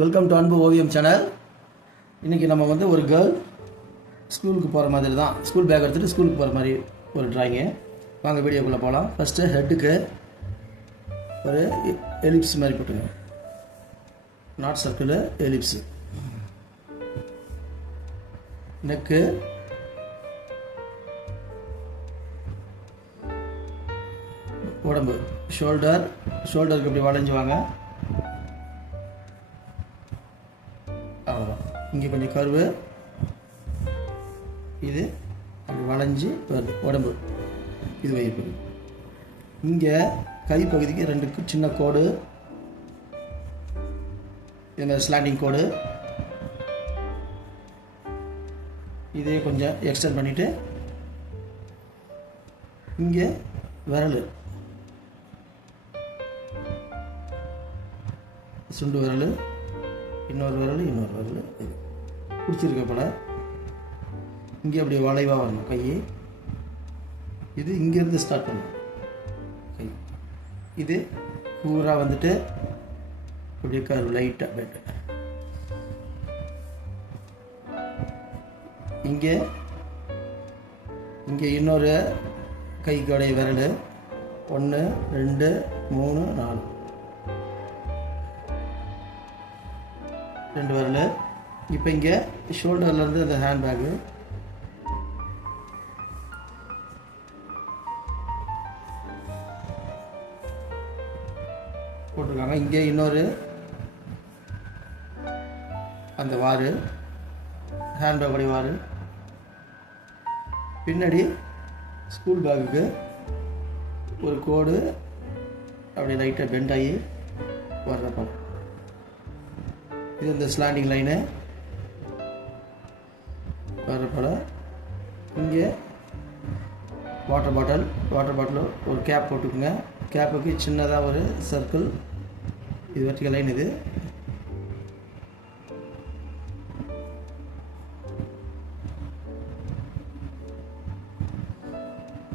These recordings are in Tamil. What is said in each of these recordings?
வெல்கம் டு அன்பு ஓவியம் சேனல். இன்றைக்கி நம்ம வந்து ஒரு கேர்ள் ஸ்கூலுக்கு போகிற மாதிரி தான், ஸ்கூல் பேக் எடுத்துகிட்டு ஸ்கூலுக்கு போகிற மாதிரி ஒரு ட்ராயிங்கு. வாங்க வீடியோக்குள்ளே போகலாம். ஃபஸ்ட்டு ஹெட்டுக்கு ஒரு எலிப்ஸ் மாதிரி போட்டுங்க, நாட் சர்க்கிள் எலிப்ஸு. நெக்கு, உடம்பு, ஷோல்டருக்கு இப்படி வளைஞ்சு வாங்க. அவ்வளோதான். இங்கே கொஞ்சம் கருவு, இது அப்படி வளைஞ்சு வருது உடம்பு, இது வைப்பு. இங்கே கைப்பகுதிக்கு ரெண்டு சின்ன கோடு, இது மாதிரி ஸ்லாண்டிங் கோடு. இதே கொஞ்சம் எக்ஸ்டெண்ட் பண்ணிவிட்டு இங்கே விரல், சுண்டு விரல், இன்னொரு விரல், இன்னொரு விரல், இது பிடிச்சிருக்க போல் இங்கே அப்படி வளைவாக வரணும் கை. இது இங்கேருந்து ஸ்டார்ட் பண்ணணும் கை. இது பூரா வந்துட்டு அப்படியே கரு லைட்டாக போய்ட்டு இங்கே இன்னொரு கைக்கோடைய விரல் 1 2 3 4 2 விரல். இப்போ இங்கே ஷோல்டர்லேருந்து அந்த ஹேண்ட்பேக்கு, போட்டிருக்காங்க. இங்கே இன்னொரு அந்த வாரு, ஹேண்ட்பேக்குடைய வாரு. பின்னாடி ஸ்கூல் பேக்குக்கு ஒரு கோடு அப்படி லைட்டாக பெண்ட் ஆகி வர்றப்போ இது இந்த ஸ்லாண்டிங் லைனு வர்றப்போல. இங்கே வாட்டர் பாட்டில் ஒரு கேப் போட்டுக்குங்க. கேப்புக்கு சின்னதாக ஒரு சர்க்கிள், இது வெர்டிகல் லைன்.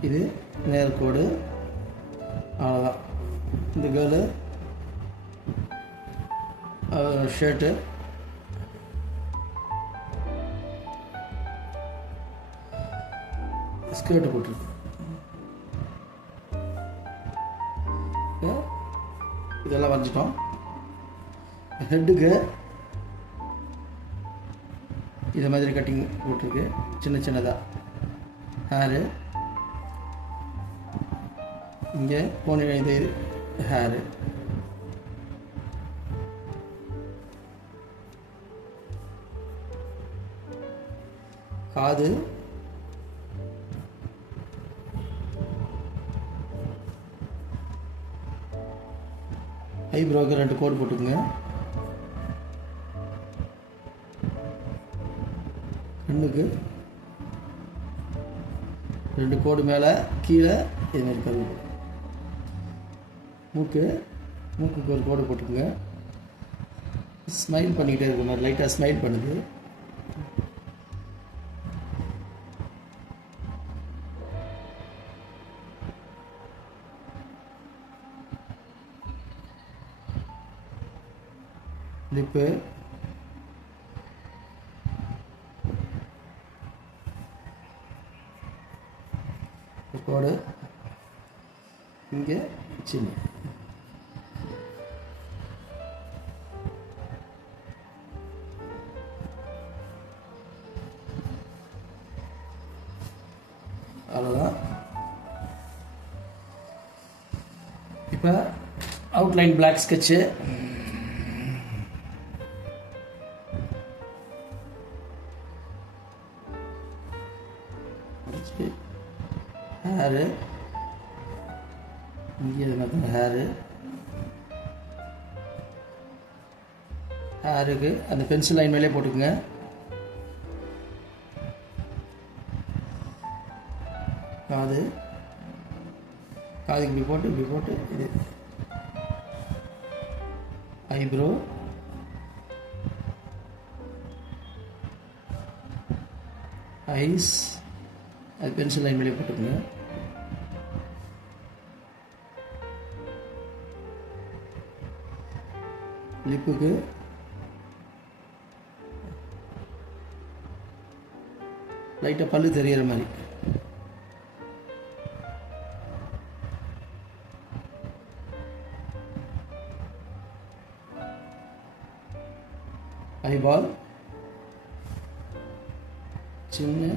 இது நேர்கோடு. அவ்வளோதான். இந்த கேர்ளு ஷர்ட்டு, ஸ்கர்ட்டு போட்டிருக்கு. இதெல்லாம் வரைஞ்சிட்டோம். ஹெட்டுக்கு இதை மாதிரி கட்டிங் போட்டிருக்கு, சின்னதாக ஹேரு. இங்கே போன இது ஹேரு. காது, ஐப்ரோவுக்கு 2 கோடு போட்டுக்குங்க. கண்ணுக்கு 2 கோடு மேலே கீழே இதுமாரி கருவு. மூக்குக்கு ஒரு கோடு போட்டுக்குங்க. ஸ்மைல் பண்ணிக்கிட்டே இருக்க மாதிரி, லைட்டாக ஸ்மைல் பண்ணுது. லிப்பு, கோடு, இங்கே சின்ன. அவ்வளோதான். இப்போ அவுட்லைன் பிளாக் ஸ்கெட்சு. ஹேரு, இங்கே பார்த்தா ஹேருக்கு அந்த பென்சில் லைன் மேலே போட்டுக்குங்க. காதுக்கு இப்படி போட்டு இது ஐப்ரோ, ஐஸ், அது பென்சில் லைன் மேலே போட்டுக்குங்க. லிப்புக்கு லைட்டாக பல்லு தெரிகிற மாதிரி. ஐபால், சின்ன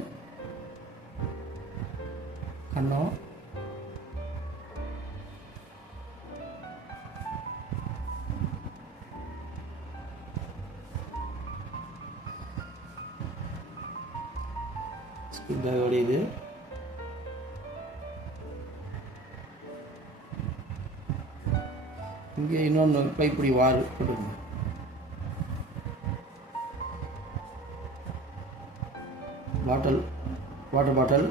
கண்ணம், ஸ்கின் பேக்கோடையது, இங்கே இன்னொன்று கைப்பிடி வாறு போட்டுக்கணும். பாட்டில், வாட்டர் பாட்டில்,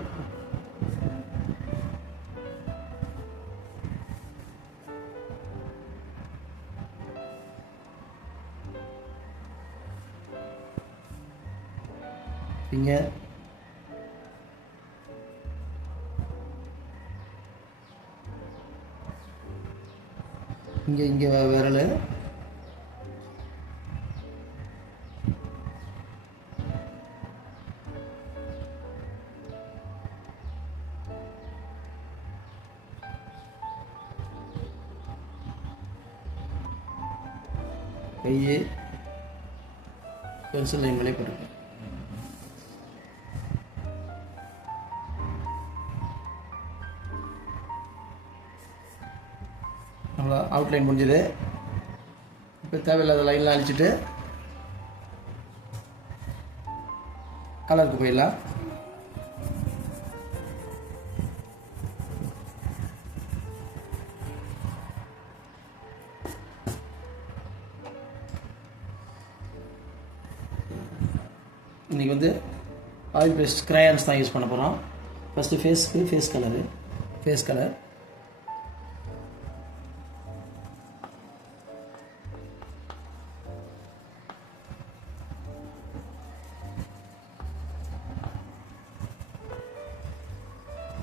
ஃபிங்கர், இங்கே விரல், கையை பென்சில் லைன் மேலே போட்டுருக்கேன். அவ்வளோ அவுட்லைன் முடிஞ்சது. இப்போ தேவையில்லாத லைன்லாம் அழிச்சிட்டு கலருக்கு போயிடலாம். இன்றைக்கி வந்து ஆயில் பேஸ்ட் கிரையான்ஸ் தான் யூஸ் பண்ண போகிறோம். ஃபஸ்ட்டு ஃபேஸ்க்கு ஃபேஸ் கலர்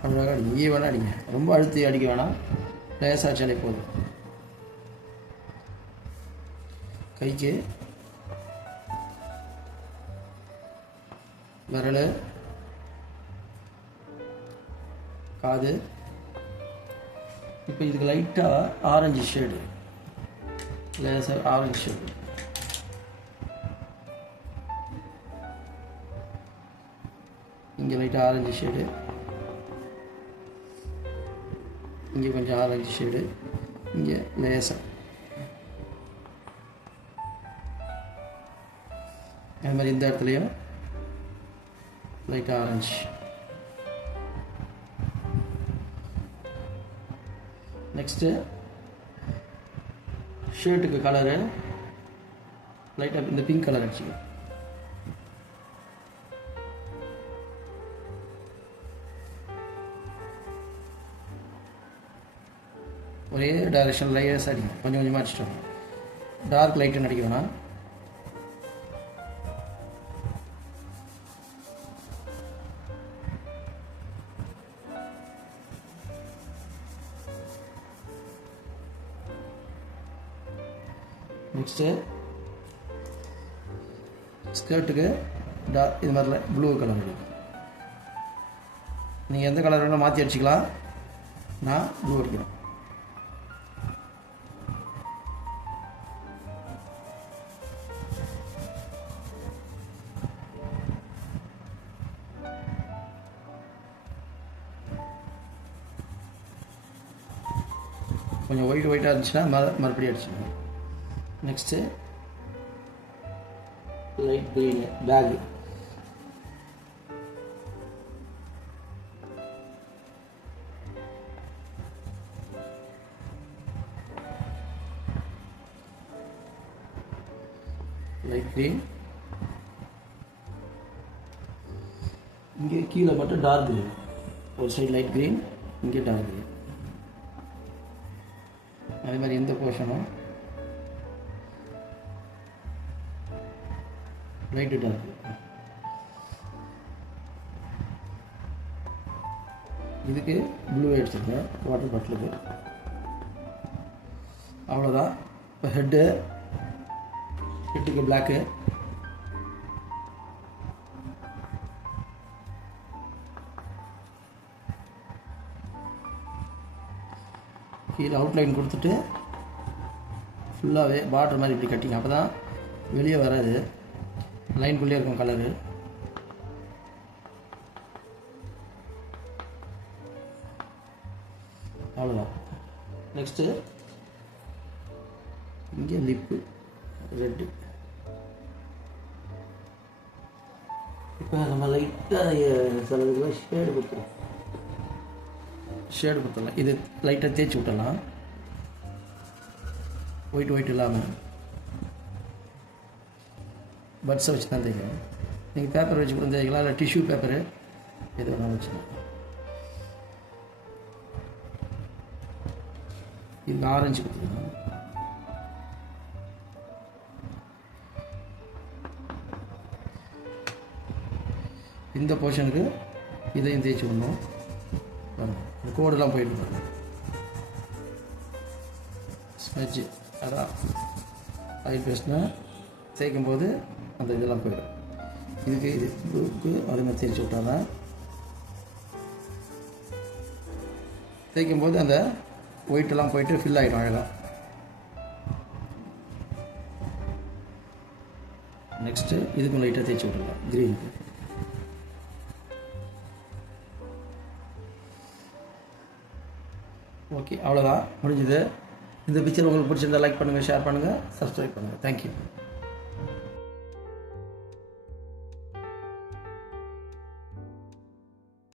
அழகாக அடிங்க, ஈவனாக அடிங்க, ரொம்ப அழுத்தி அடிக்க வேணாம், லேசாக அடிச்சாலே போதும். கைக்கு விரல், காது. இப்போ இதுக்கு லைட்டாக ஆரஞ்சு ஷேடு, லேசாக ஆரஞ்சு ஷேடு, இங்கே லைட்டாக ஆரஞ்சு ஷேடு, இங்கே கொஞ்சம் ஆரஞ்சு ஷேடு, இங்கே லேசாக. அது மாதிரி இந்த இடத்துலையும் லைட்டாக ஆரஞ்சு. நெக்ஸ்ட்டு ஷர்ட்டுக்கு கலரு லைட்டாக இந்த பிங்க் கலர் அடிச்சுக்கோ. ஒரே டைரக்ஷன் லையர்ஸ் அடிக்கும், கொஞ்சம் கொஞ்சமாக அடிச்சிட்டோம். டார்க் லைட்டுன்னு அடிக்க வேணாம். நெக்ஸ்ட்டு ஸ்கர்ட்டுக்கு இது மாதிரி ப்ளூ கலர் அடிக்கும். நீங்கள் எந்த கலர் வேணால் மாற்றி அடிச்சிக்கலாம். நான் ப்ளூ அடிக்கிறேன். கொஞ்சம் ஒயிட்டாக இருந்துச்சுன்னா மறுபடியும் அடிச்சுக்கணும். Next light green bag, light green, இங்கே கீழே மட்டும் டார்க் க்ரீன், ஒரு சைடு லைட் க்ரீன், இங்கே டார்க் க்ரீன். அதே மாதிரி இந்த போர்ஷனும் லைட்டு டார்க். இதுக்கு ப்ளூ எடுத்துருக்கேன் வாட்டர் பாட்டிலுக்கு. அவ்வளோதான். இப்போ ஹெட்டுக்கு பிளாக்கு, கீழே அவுட்லைன் கொடுத்துட்டு ஃபுல்லாகவே பார்டர் மாதிரி இப்படி கட்டிங்க. அப்போ தான் வெளியே வராது, லைனுக்குள்ளே இருக்கும் கலரு. அவ்வளோதான். நெக்ஸ்ட்டு இங்கே லிப்பு ரெட்டு. இப்போ நம்ம லைட்டாக சிலதுக்குள்ள ஷேடு கொடுத்துருவோம். ஷேடு கொடுத்துடலாம். இது லைட்டாக தேய்ச்சி விட்டுடலாம், ஒயிட் இல்லாமல். பட்ஸை வச்சு தான் தேய்க்கணும். நீங்கள் பேப்பர் வச்சு கூட தேய்க்கலாம், இல்லை டிஷ்யூ பேப்பரு எது வேணாலும் வச்சுக்கலாம். இது ஆரஞ்சு கொடுத்துருக்கோம். இந்த போர்ஷனுக்கு இதையும் தேய்ச்சி விடணும். இந்த கோடெல்லாம் போயிட்டு பாருங்க. ஸ்மெட்ஜு அதான் ஆயில் பேஸ்ட்னா தேய்க்கும் போது அந்த இதெல்லாம் போயிடும். இதுக்கு இது ப்ளூக்கு அதே மாதிரி தேய்ச்சி விட்டாதான் தேய்க்கும் போது அந்த ஒயிட்டெல்லாம் போயிட்டு ஃபில் ஆகிடும் அழகாக. நெக்ஸ்ட்டு இதுக்கும் லைட்டாக தேய்ச்சி விட்டுருலாம் க்ரீனுக்கு. ஓகே, அவ்வளோதான், முடிஞ்சுது. இந்த பிக்சர் உங்களுக்கு பிடிச்சிருந்தா லைக் பண்ணுங்கள், ஷேர் பண்ணுங்கள், சப்ஸ்கிரைப் பண்ணுங்கள். தேங்க்யூ.